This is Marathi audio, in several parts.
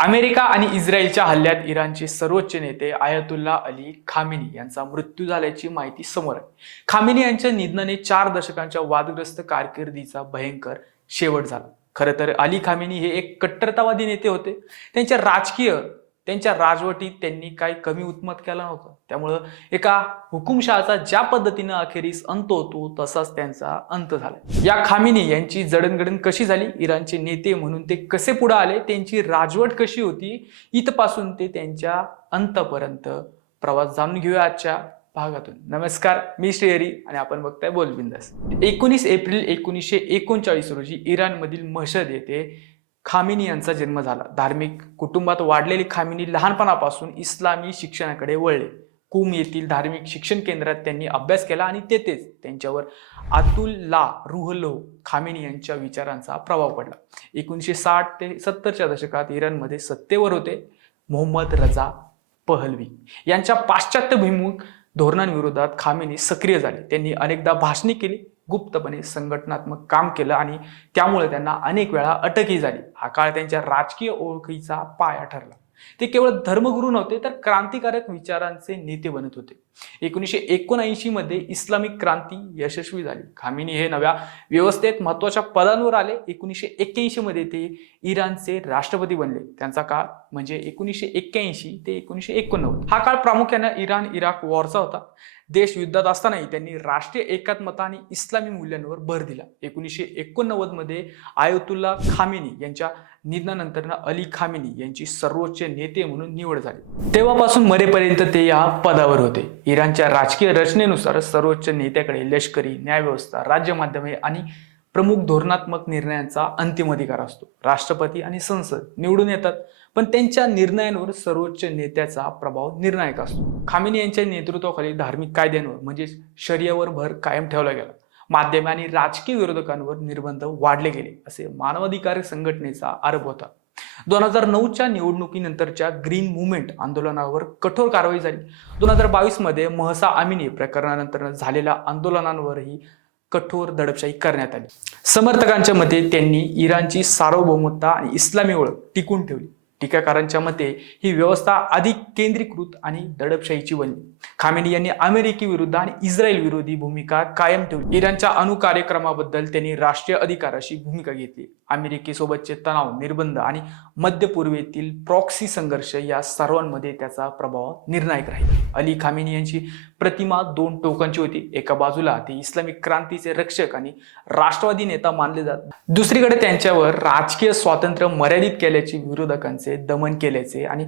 अमेरिका आणि इस्रायलच्या हल्ल्यात इराणचे सर्वोच्च नेते आयतुल्ला अली खामेनी यांचा मृत्यू झाल्याची माहिती समोर आहे. खामेनी यांच्या निधनाने 4 दशकांच्या वादग्रस्त कारकिर्दीचा भयंकर शेवट झाला. खरं तर अली खामेनी हे एक कट्टरतावादी नेते होते. त्यांच्या राजवटीत त्यांनी काही कमी उत्मत केला नव्हता. त्यामुळं एका हुकुमशहाचा ज्या पद्धतीनं अखेरीस अंत होतो तसाच त्यांचा अंत झाला. या खामेनी यांची जडणघडण कशी झाली, इराणचे नेते म्हणून ते कसे पुढे आले, त्यांची राजवट कशी होती, इथपासून ते त्यांच्या अंतपर्यंत प्रवास जाणून घेऊया आजच्या भागातून. नमस्कार, मी श्रीहरी आणि आपण बघताय बोल बिंदास. 19 एप्रिल 1939 रोजी इराणमधील मशहद येथे खामेनी यांचा जन्म झाला. धार्मिक कुटुंबात वाढलेले खामेनी लहानपणापासून इस्लामी शिक्षणाकडे वळले. कुम येथील धार्मिक शिक्षण केंद्रात त्यांनी अभ्यास केला आणि तेथेच त्यांच्यावर आयतुल्ला रुहुल्लाह खामेनी यांच्या विचारांचा प्रभाव पडला. 1960 ते 70च्या दशकात इराणमध्ये सत्तेवर होते मोहम्मद रजा पहलवी यांच्या पाश्चात्याभिमुख धोरणांविरोधात खामेनी सक्रिय झाले. त्यांनी अनेकदा भाषणे केली, गुप्तपणे संघटनात्मक काम केलं आणि त्यामुळे त्यांना अनेक वेळा अटकही झाली. हा काळ त्यांच्या राजकीय ओळखीचा पाया ठरला. ते केवळ धर्मगुरू नव्हते तर क्रांतिकारक विचारांचे नेते बनत होते. 1979 मध्ये इस्लामिक क्रांती यशस्वी झाली. खामेनी हे नव्या व्यवस्थेत महत्वाच्या पदांवर आले. 1981 मध्ये ते इराणचे राष्ट्रपती बनले. त्यांचा काळ म्हणजे 1981 ते 1989. हा काळ प्रामुख्याने इराण इराक वॉरचा होता. देश युद्धात असतानाही त्यांनी राष्ट्रीय एकात्मता आणि इस्लामी मूल्यांवर भर दिला. 1989 मध्ये आयतुल्ला खामेनी यांच्या निधनानंतर अली खामेनी यांची सर्वोच्च नेते म्हणून निवड झाली. तेव्हापासून मरेपर्यंत ते या पदावर होते. इराणच्या राजकीय रचनेनुसार सर्वोच्च नेत्याकडे लष्करी, न्यायव्यवस्था, राज्य माध्यमे आणि प्रमुख धोरणात्मक निर्णयांचा अंतिम अधिकार असतो. राष्ट्रपती आणि संसद निवडून येतात, पण त्यांच्या निर्णयांवर सर्वोच्च नेत्याचा प्रभाव निर्णायक असतो. खामेनी यांच्या नेतृत्वाखाली धार्मिक कायद्यांवर म्हणजे शरियावर भर कायम ठेवला गेला. माध्यमे आणि राजकीय विरोधकांवर निर्बंध वाढले गेले असे मानवाधिकार संघटनेचा आरोप होता. 2009च्या निवडणुकीनंतरच्या ग्रीन मुव्हमेंट आंदोलनावर कठोर कारवाई झाली. 2022 मध्ये महसा अमिनी प्रकरणानंतर झालेल्या आंदोलनांवरही कठोर दडपशाही करण्यात आली. समर्थकांच्या मते त्यांनी इराणची सार्वभौमता आणि इस्लामी ओळख टिकून ठेवली. टीकाकारांच्या मते ही व्यवस्था अधिक केंद्रीकृत आणि दडपशाहीची बनली. खामेनी यांनी अमेरिके विरुद्ध आणि इस्रायल विरोधी भूमिका कायम ठेवली. इराणच्या अणु कार्यक्रमाबद्दल त्यांनी राष्ट्रीय अधिकाराची भूमिका घेतली. अमेरिकेसोबतचे तणाव, निर्बंध आणि मध्य पूर्वेतील प्रॉक्सी संघर्ष या सर्वांमध्ये त्याचा प्रभाव निर्णायक राहिला. अली खामेनी यांची प्रतिमा 2 टोकांची होती. एका बाजूला ते इस्लामिक क्रांतीचे रक्षक आणि राष्ट्रवादी नेता मानले जात, दुसरीकडे त्यांच्यावर राजकीय स्वातंत्र्य मर्यादित केल्याचे, विरोधकांचे दमन केल्याचे आणि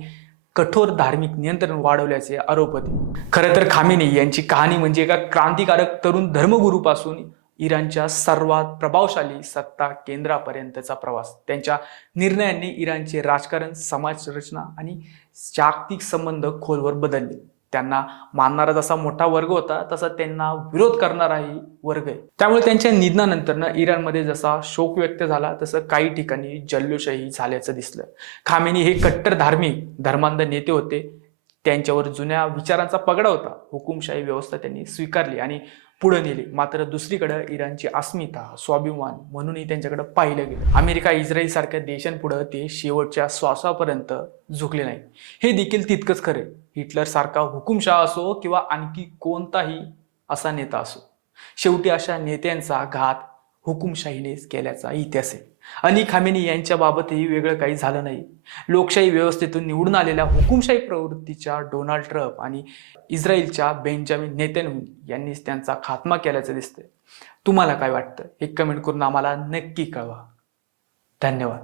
कठोर धार्मिक नियंत्रण वाढवल्याचे आरोप होते. खरं तर खामेनी यांची कहाणी म्हणजे एका क्रांतिकारक तरुण धर्मगुरूपासून इराणच्या सर्वात प्रभावशाली सत्ता केंद्रापर्यंतचा प्रवास. त्यांच्या निर्णयांनी इराणचे राजकारण, समाज रचना आणि जागतिक संबंध खोलवर बदलले. त्यांना मानणारा जसा मोठा वर्ग होता तसा त्यांना विरोध करणाराही वर्ग आहे. त्यामुळे त्यांच्या निधनानंतर इराणमध्ये जसा शोक व्यक्त झाला तसं काही ठिकाणी जल्लोषही झाल्याचं दिसलं. खामेनी हे कट्टर धार्मिक धर्मांध नेते होते. त्यांच्यावर जुन्या विचारांचा पगडा होता. हुकुमशाही व्यवस्था त्यांनी स्वीकारली आणि पुढे नेली. मात्र दुसरीकडे इराणची अस्मिता, स्वाभिमान म्हणूनही त्यांच्याकडे पाहिलं गेलं. अमेरिका, इस्रायल सारख्या देशांपुढे ते शेवटच्या श्वासापर्यंत झुकले नाही. हे देखील तितकंच खरे. हिटलर सारखा हुकुमशहा असो किंवा आणखी कोणताही असा नेता असो, शेवटी अशा नेत्यांचा घात हुकुमशाहीनेच केल्याचा इतिहास आहे. अली खामेनी यांच्या बाबतही वेगळं काही झालं नाही. लोकशाही व्यवस्थेतून निवडून आलेल्या हुकुमशाही प्रवृत्तीच्या डोनाल्ड ट्रम्प आणि इस्रायलच्या बेंजामिन नेतन्याहू यांनीच त्यांचा खात्मा केल्याचं दिसतंय. तुम्हाला काय वाटतं हे कमेंट करून आम्हाला नक्की कळवा. धन्यवाद.